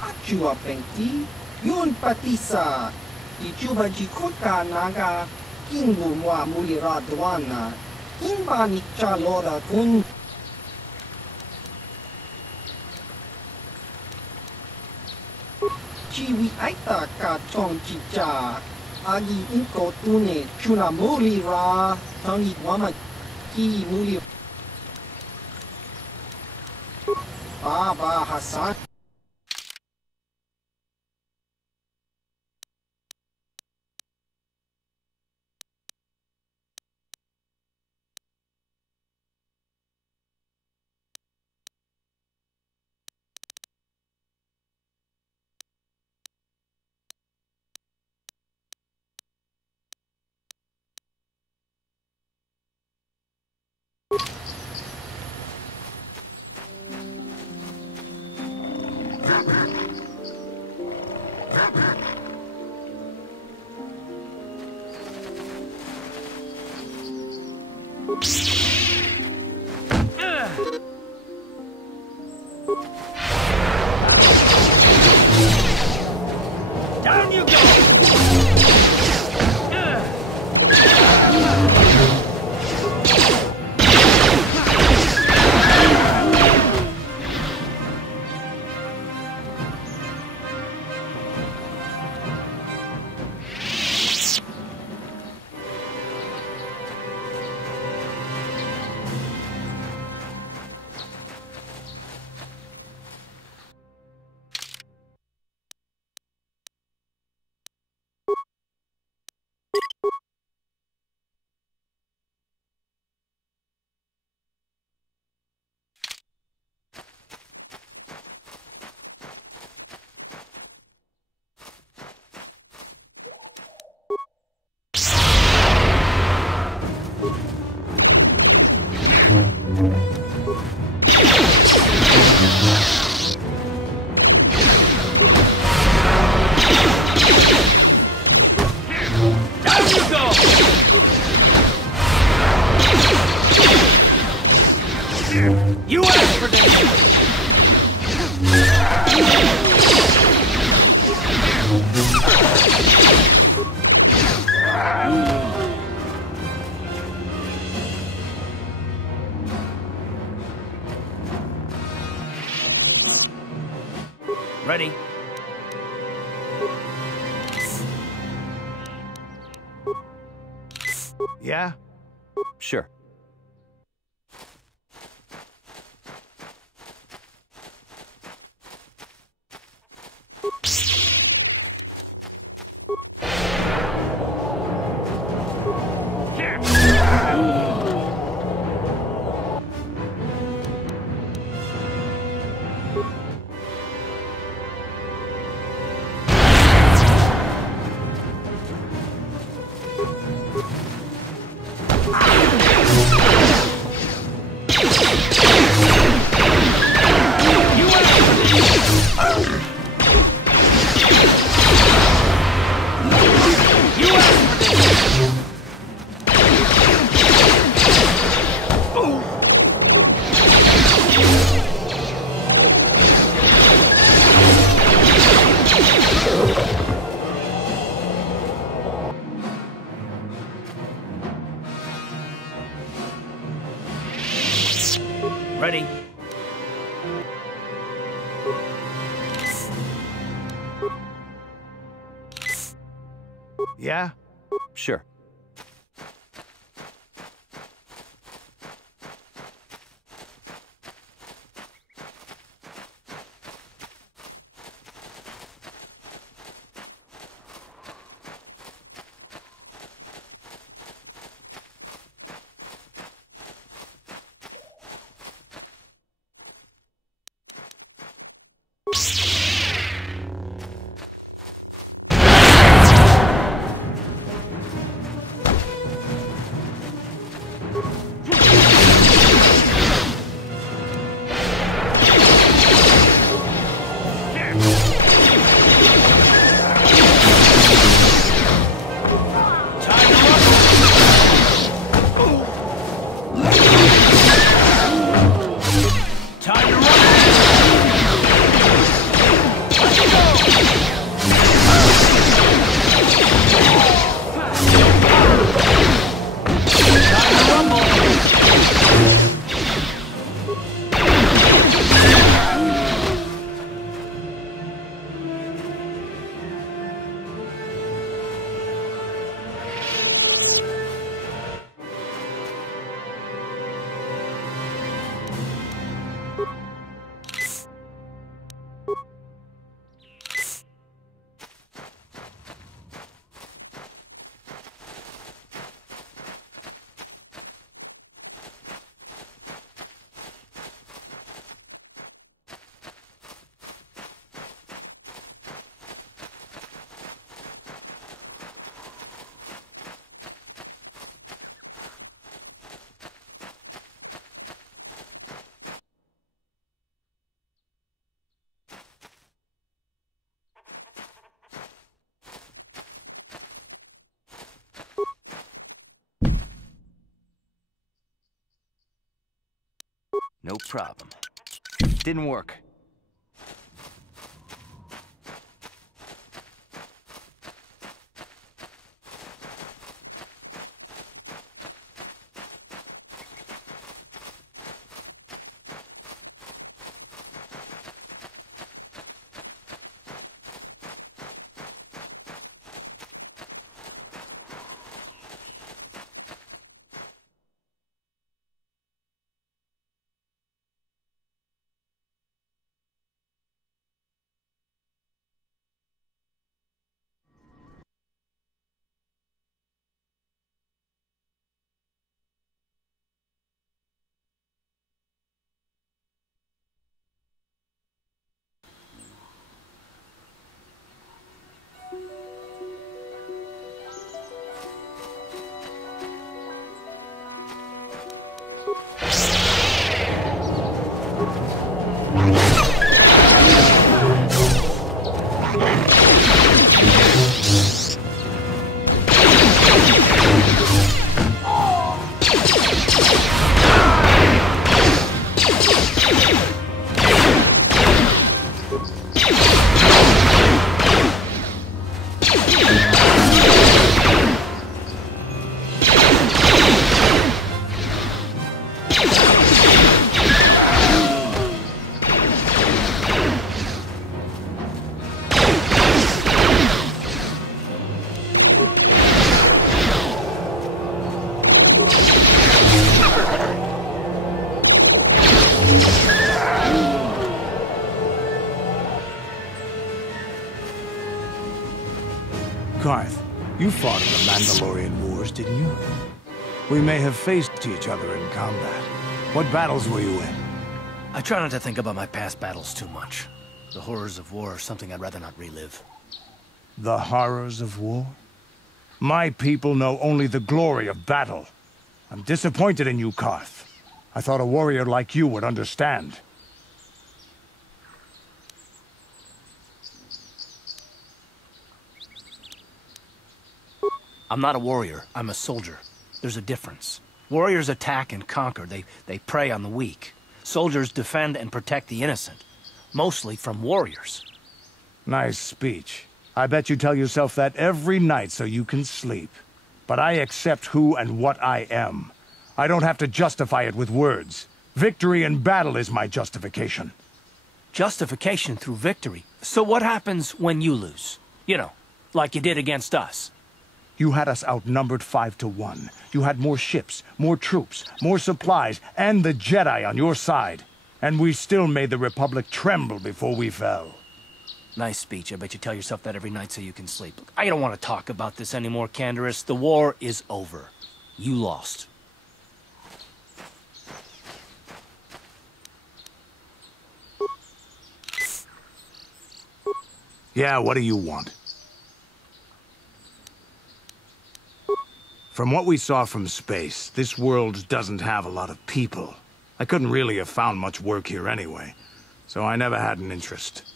Acua pengti, yun patisa, icuba jikota naga, kingu mua mulira duana, imba ni chalora kun. Chiwi aita ka chong chicha, agi inko tune chuna mulira, tangi wama ki mulira. Baba Hassan. Down you go! You asked for this! Ready? Yeah? Sure. Ready? Yeah? Sure. No problem. Didn't work. Carth, you fought in the Mandalorian Wars, didn't you? We may have faced each other in combat. What battles were you in? I try not to think about my past battles too much. The horrors of war are something I'd rather not relive. The horrors of war? My people know only the glory of battle. I'm disappointed in you, Carth. I thought a warrior like you would understand. I'm not a warrior, I'm a soldier. There's a difference. Warriors attack and conquer, they prey on the weak. Soldiers defend and protect the innocent, mostly from warriors. Nice speech. I bet you tell yourself that every night so you can sleep. But I accept who and what I am. I don't have to justify it with words. Victory in battle is my justification. Justification through victory. So what happens when you lose? You know, like you did against us. You had us outnumbered 5-1. You had more ships, more troops, more supplies, and the Jedi on your side. And we still made the Republic tremble before we fell. Nice speech. I bet you tell yourself that every night so you can sleep. Look, I don't want to talk about this anymore, Canderous. The war is over. You lost. Yeah, what do you want? From what we saw from space, this world doesn't have a lot of people. I couldn't really have found much work here anyway, so I never had an interest.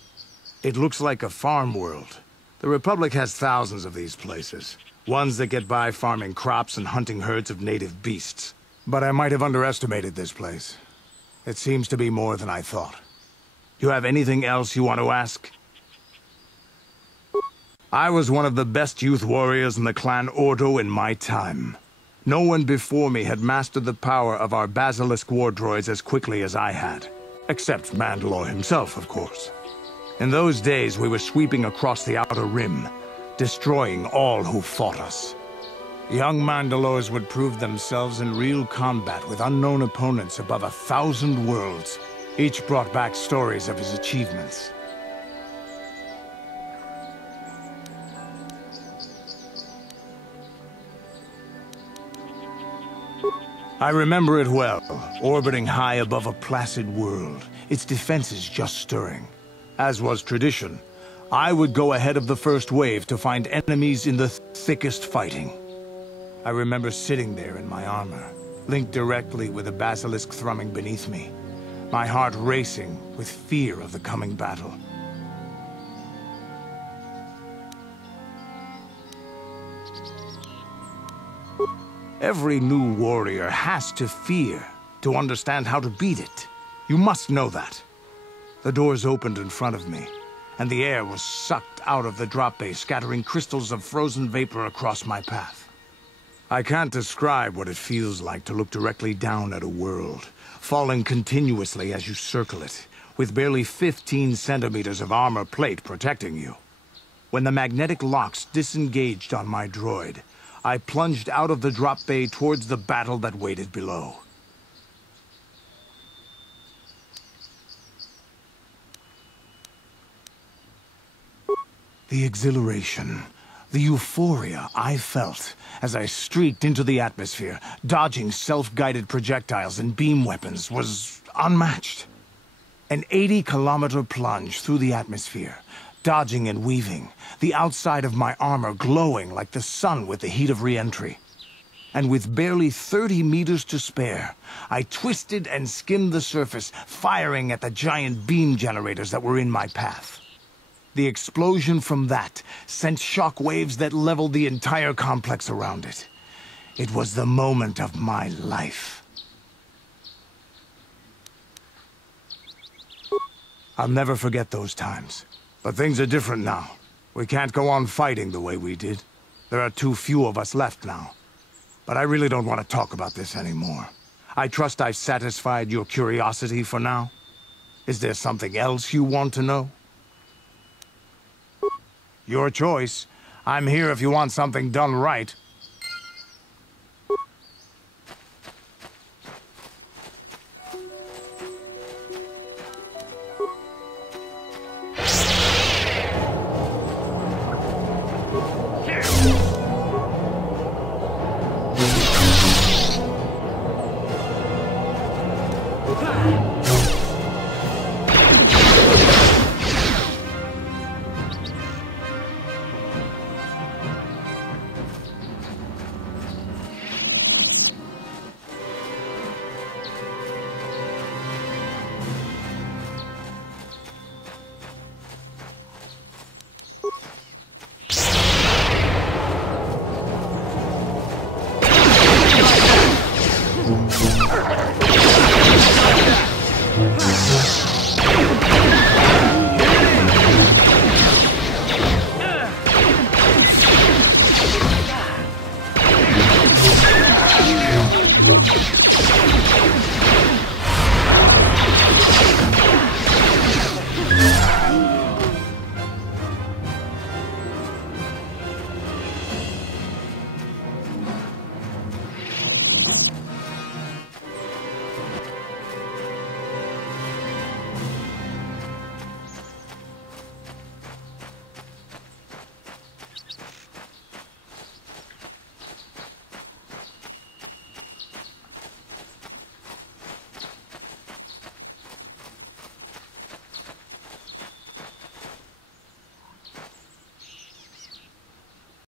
It looks like a farm world. The Republic has thousands of these places. Ones that get by farming crops and hunting herds of native beasts. But I might have underestimated this place. It seems to be more than I thought. You have anything else you want to ask? I was one of the best youth warriors in the clan Ordo in my time. No one before me had mastered the power of our Basilisk war droids as quickly as I had. Except Mandalore himself, of course. In those days, we were sweeping across the Outer Rim, destroying all who fought us. Young Mandalores would prove themselves in real combat with unknown opponents above 1,000 worlds. Each brought back stories of his achievements. I remember it well, orbiting high above a placid world, its defenses just stirring. As was tradition, I would go ahead of the first wave to find enemies in the thickest fighting. I remember sitting there in my armor, linked directly with a basilisk thrumming beneath me, my heart racing with fear of the coming battle. Every new warrior has to fear to understand how to beat it. You must know that. The doors opened in front of me, and the air was sucked out of the drop bay, scattering crystals of frozen vapor across my path. I can't describe what it feels like to look directly down at a world, falling continuously as you circle it, with barely 15 centimeters of armor plate protecting you. When the magnetic locks disengaged on my droid, I plunged out of the drop bay towards the battle that waited below. The exhilaration, the euphoria I felt as I streaked into the atmosphere, dodging self-guided projectiles and beam weapons, was unmatched. An 80-kilometer plunge through the atmosphere, dodging and weaving, the outside of my armor glowing like the sun with the heat of re-entry. And with barely 30 meters to spare, I twisted and skimmed the surface, firing at the giant beam generators that were in my path. The explosion from that sent shock waves that leveled the entire complex around it. It was the moment of my life. I'll never forget those times. But things are different now. We can't go on fighting the way we did. There are too few of us left now. But I really don't want to talk about this anymore. I trust I've satisfied your curiosity for now. Is there something else you want to know? Your choice. I'm here if you want something done right.